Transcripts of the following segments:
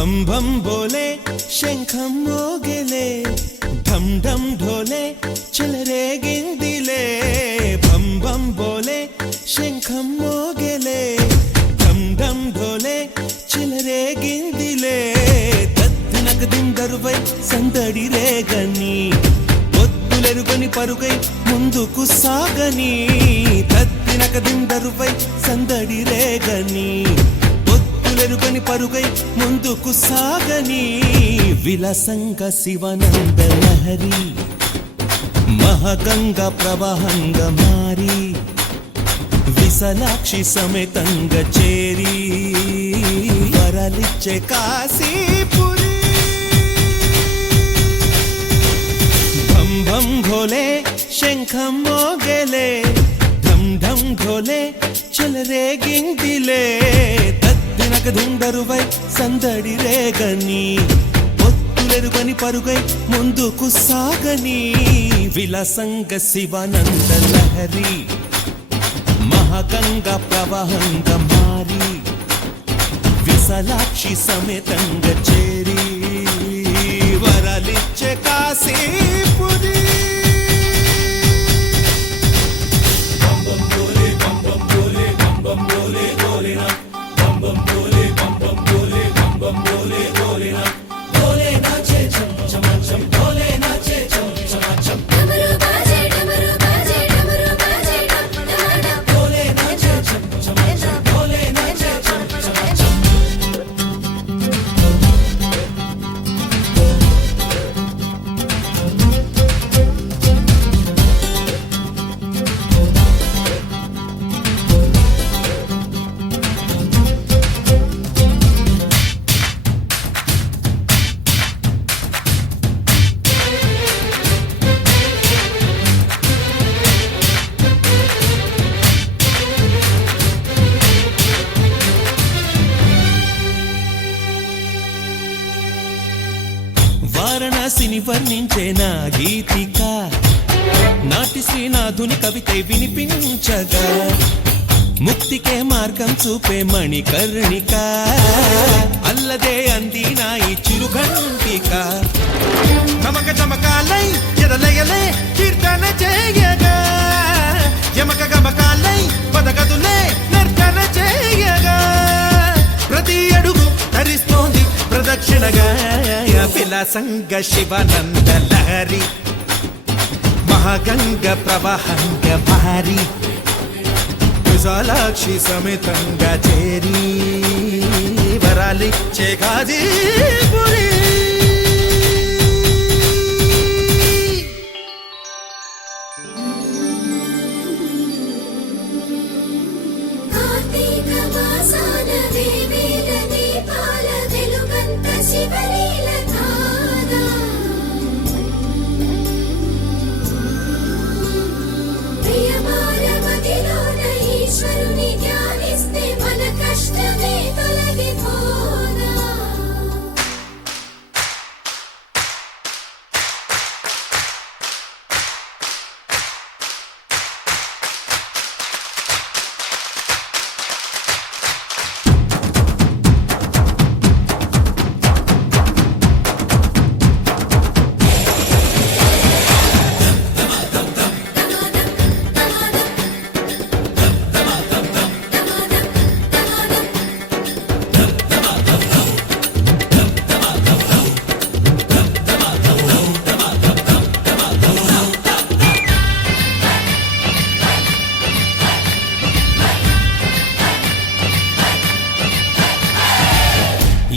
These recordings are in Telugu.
భం భం బోలే శంఖం మోగెలే ఢం ఢం ఢోలే చెలరేగిందిలే భం భం బోలే శంఖం మోగెలే ఢం ఢం ఢోలే చెలరేగిందిలే తత్తినక దిందరువై సందడి రేగని ఒత్తులెరుగని పరుగై ముందుకు సాగని తత్తినక దిందరువై సందడి రేగని ఒత్తులెరుగని పరుగై ముందుకు సాగని విలసంగ శివనంద లహరి మహగంగ ప్రవాహంగా మారి విశాలాక్షి సమేతంగా చేరి వరలిచ్చే కాశీపురి భం భం ఘోలే శంఖం మోగెలే ఢం ఢం ఘోలే చెలరేగిందిలే తత్తినక దుండరువై సందడి రేగని ఒత్తులెరుగని పరుగై ముందుకు సాగని విలసంగ శివానంద లహరి మహాగంగా ప్రవాహంగా మారి విశాలాక్షి సమేతంగా చేరి వరలిచ్చే కాశీపురి వారణాసిని వర్ణించే నా గీతిక నాటి శ్రీనాథుని కవిత వినిపించగా ముక్తికే మార్గం చూపే మణికర్ణిక అల్లదే అంది నా ఈ చిరుఘంటిక చమక చమకాలై ఎదలయలే కీర్తన చేయగా యమక గమకాలై పదగదులే నర్తన చేయగా ప్రతి అడుగు ధరిస్తోంది ప్రదక్షిణగా విలాసంగ శివానంద లహరి మహాగంగ ప్రవాహంగ మారి విశాలాక్షి సమేతంగా చేరి వరాలిచ్చే కాశీపురి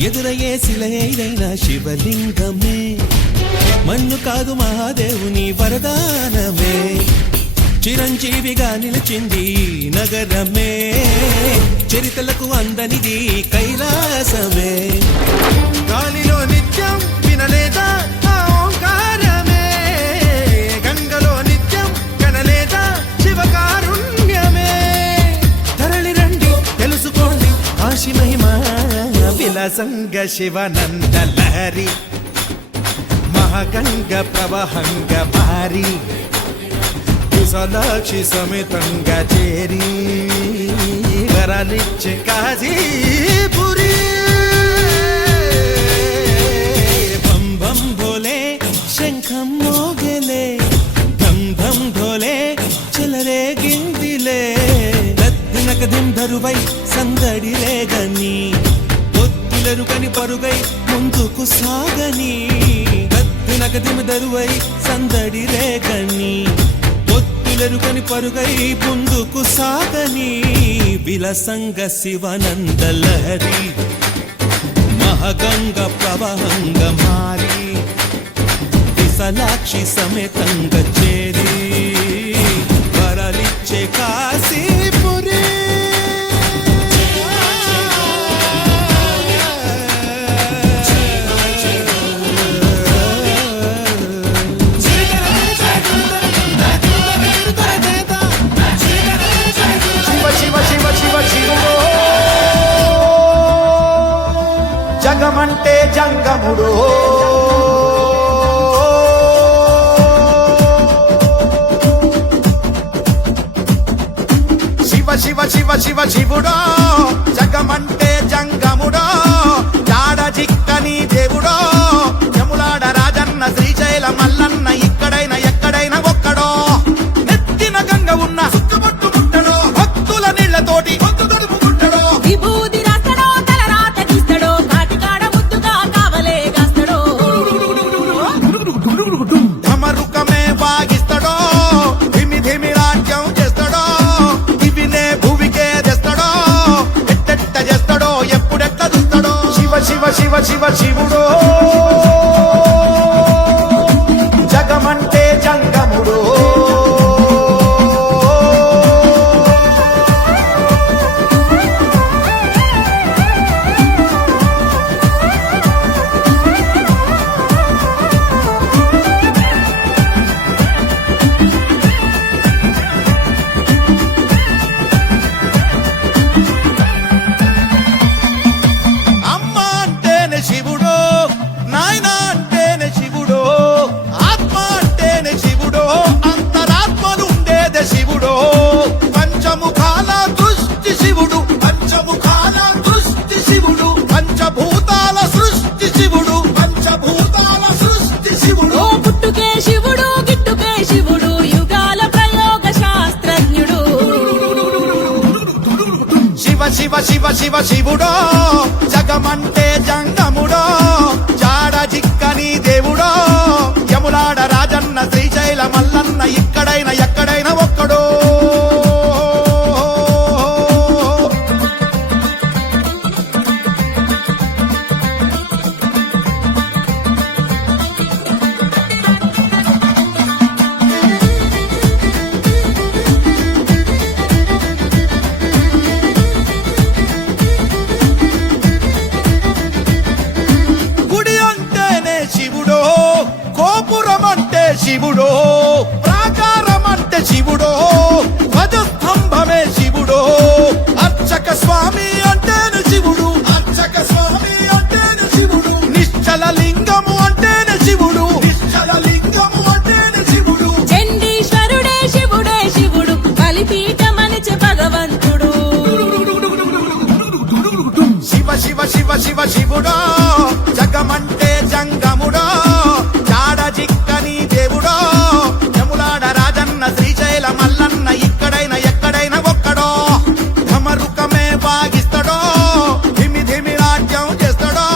ఎదురయ్యే శిలైన శివలింగమే మన్ను కాదు మహాదేవుని వరదానమే చిరంజీవిగా నిలిచింది నగరమే చరితలకు అందనిది కైలాసమే గాలిలో నిత్యం వినలేదా ఓంకారమే గంగలో నిత్యం కనలేదా శివకారుణ్యమే తరలి రండి తెలుసుకోండి కాశీ మహిమ విలాసంగ శివానంద లహరి మహాగంగ ప్రవాహంగ మారి విశాలాక్షి సమేతంగా చేరి వరాలిచ్చే కాశీపురి శంఖం మోగెలే ధం ధం ఢోలే చెలరేగిందిలే దద్దినకదిం ధరువై సందడి రేగని ఒత్తులెరుకని పరుగై ముందుకు సాగని దద్దినకదిం ధరువై సందడి రేగని ఒత్తులెరుకని పరుగై ముందుకు సాగని విలసంగ శివనందలహరి మహగంగ ప్రవహంగ మారి విశాలాక్షి సమేతంగ చేరి వరలిచ్చే కాశీపురి జగమంటే జంగముడు శివ శివ శివ శివ శివుడో జగమంటే జంగముడో జాడ జిక్కని దేవుడో యములాడ రాజన్న శ్రీశైల మల్లన్న ఇక్కడైనా ఎక్కడైనా ఒక్కడో నెత్తిన గంగ ఉన్న సుక్కబొట్టు ముట్టడో భక్తుల నీళ్లతోటి భక్తు తడుపు ముట్టడో విభూది రాస్తడో తల రాత తీస్తడో కాటికాడ ముద్దుగా కావలే గాస్తడో ధమరుకమే వాగిస్తడో ధిమి ధిమి రాజ్యం చేస్తడో ఇవినే భూమికే తెస్తడో ఎట్టెట్ట చేస్తడో ఎప్పుడెట్ట చూస్తడో శివ శివ శివ శివ శివుడో జగమంటే జంగముడో అమ్మ అంటేనే శివుడో నాయన అంటేనే శివుడో ఆత్మ అంటేనే శివుడో అంతరాత్మలు ఉండేదే శివుడో పంచముఖాల దృష్టి శివుడు పంచముఖాల దృష్టి శివుడు పంచభూతాల సృష్టి శివుడు పంచభూతాల సృష్టి శివుడు ఓ పుట్టుకే శివుడు గిట్టుకే శివుడు యుగాల ప్రయోగ శాస్త్రజ్ఞుడు శివ శివ శివ శివ శివుడో జగమంటే జంగముడో జాడ జిక్కని దేవుడో యములాడ రాజన్న శ్రీశైల మల్లన్న ఇక్కడైనా ఎక్కడైనా ఒక్కడో గుడి అంటేనే శివుడో గోపురం అంటే శివుడో ప్రాకారం అంటే శివుడో ధ్వజస్తంభమే శివుడో అర్చక స్వామి అంటేనే శివుడు అర్చక స్వామి అంటేనే శివుడు నిశ్చల లింగము అంటేనే శివుడు నిశ్చల లింగము అంటేనే శివుడు చండీశ్వరుడే శివుడే శివుడు బలిపీఠమనిచె భగవంతుడు శివ శివ శివ శివ శివుడో జగమంటే జంగముడో జాడ జిక్కని దేవుడో యములాడ రాజన్న శ్రీశైల మల్లన్న ఇక్కడైనా ఎక్కడైనా ఒక్కడో ధమరుకమే వాగిస్తడో ధిమి ధిమి రాజ్యం చేస్తడో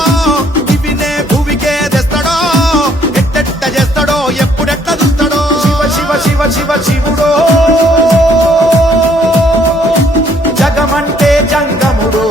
ఇవినే భూమికే తెస్తడో ఎట్టెట్ట చేస్తడో ఎప్పుడెట్ట చూస్తడో శివ శివ శివ శివ శివుడో జగమంటే జంగముడో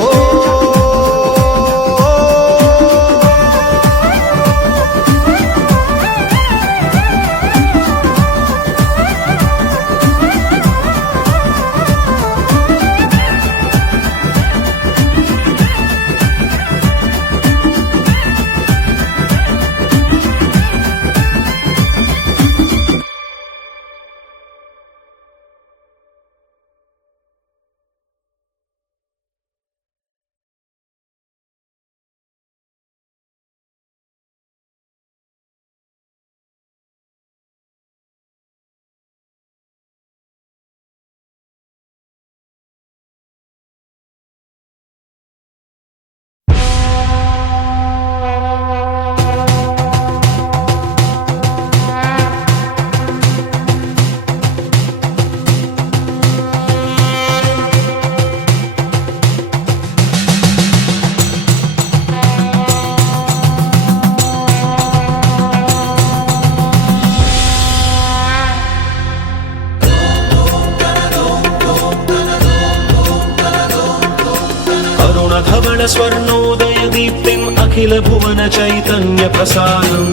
స్వర్ణోదయ దీప్తిం అఖిల భువన చైతన్య ప్రసారం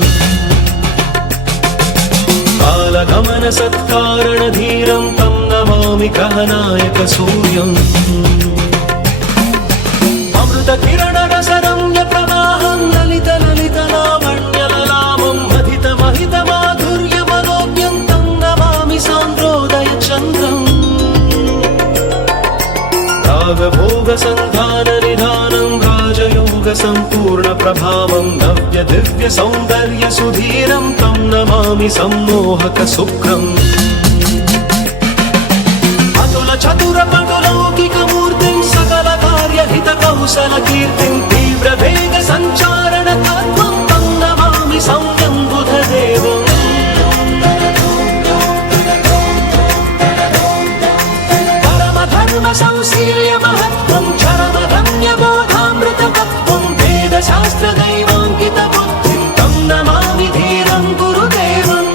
కాలగమన సత్కారణ ధీరం తం నమామి గ్రహనాయక సూర్యం అమృత కిరణ రసరమ్య ప్రవాహం లలిత లలిత లావణ్యలలామం మధిత మహిత మాధుర్య మనోజ్ఞం తం నమామి సాంద్రోదయ చంద్రం రాగభోగ సంధాన నిధానం రాజయోగ సంపూర్ణ ప్రభావం నవ్య దివ్య సౌందర్య సుధీరం తం నమామి సమ్మోహక శుక్రం అతుల చతుర పటులౌకిక మూర్తిం సకల కార్య హిత కౌశల కీర్తిం తీవ్ర వేగ సంచారణ తత్వం తం నమామి సంయం బుధదేవం పరమ ధర్మ సంశీల్య మహత్వం చరమ రమ్య బోధామృత తత్వం వేద శాస్త్ర దైవాంకిత బుద్ధిం తం నమామి ధీరం గురుదేవం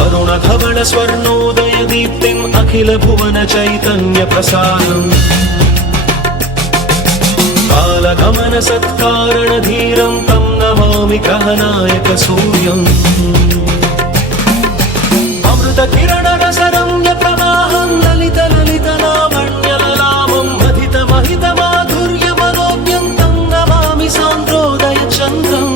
అరుణధవళ స్వర్ణోదయ దీప్తిం అఖిల భువన చైతన్య ప్రసారం కాలగమన సత్కారణ ధీరం తం నమామి గ్రహనాయక సూర్యం అమృత కిరణ రసరమ్య ప్రవాహం లలిత లలిత లావణ్యలలామం మధిత మహిత మాధుర్య మనోజ్ఞం తం నమామి సాంద్రోదయ చంద్రం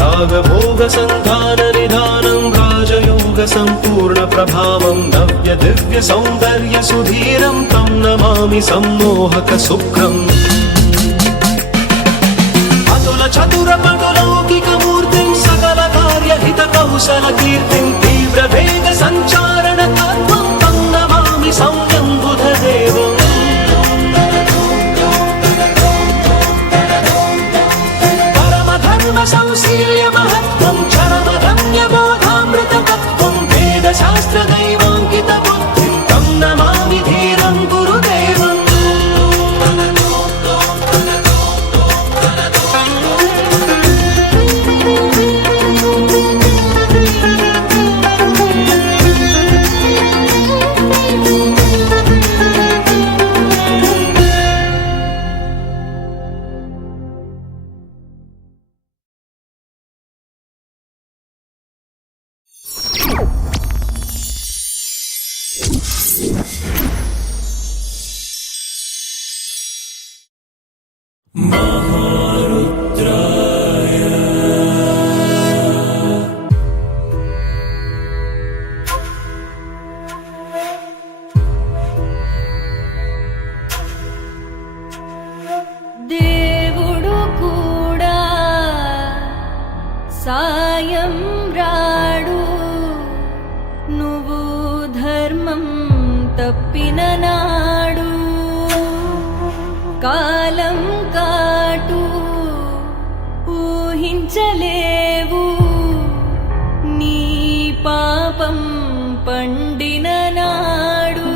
రాగభోగ సంధాన నిధానం రాజయోగ సంపూర్ణ ప్రభావం నవ్య దివ్య సౌందర్య సుధీరం తం నమామి సమ్మోహక శుక్రం అతుల చతుర పటులౌకిక మూర్తిం సకల కార్య హిత కౌశల కీర్తిం తీవ్ర వేగ సంచారణ తత్వం తం నమామి సంయం బుధదేవం పరమ ధర్మ సంశీల్య మహత్వం చరమ రమ్య బోధామృత తత్వం వేద శాస్త్ర దైవాంకిత బుద్ధిం తం నమామి ధీరం గురుదేవం దేవుడు కూడా సాయం రాడు నువ్వు ధర్మం తప్పిన నాడు కాలం కాటు ఊహించలేవు నీ పాపం పండిన నాడు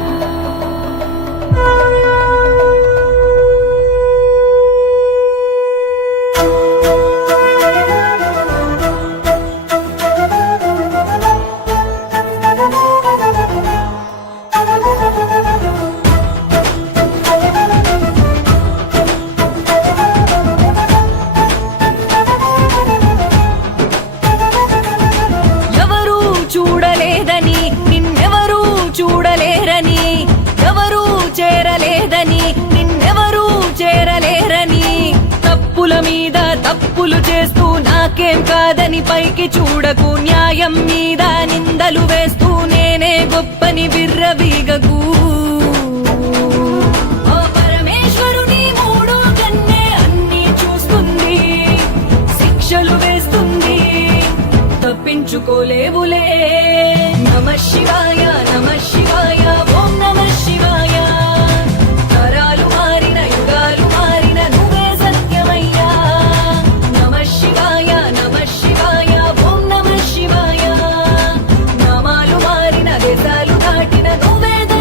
ఎవరు చూడలేదని నిన్నెవరూ చూడలేరని ఎవరు చేరలేదని నిన్నెవరూ చేరలేరని తప్పుల మీద తప్పులు చేస్తూ నాకేం కాదని పైకి చూడకు న్యాయం మీద నిందలు వేస్తూ నేనే గొప్పని బిర్రవీగకు ఊహించుకోలేవులే నమ శివాయ నమ శివాయ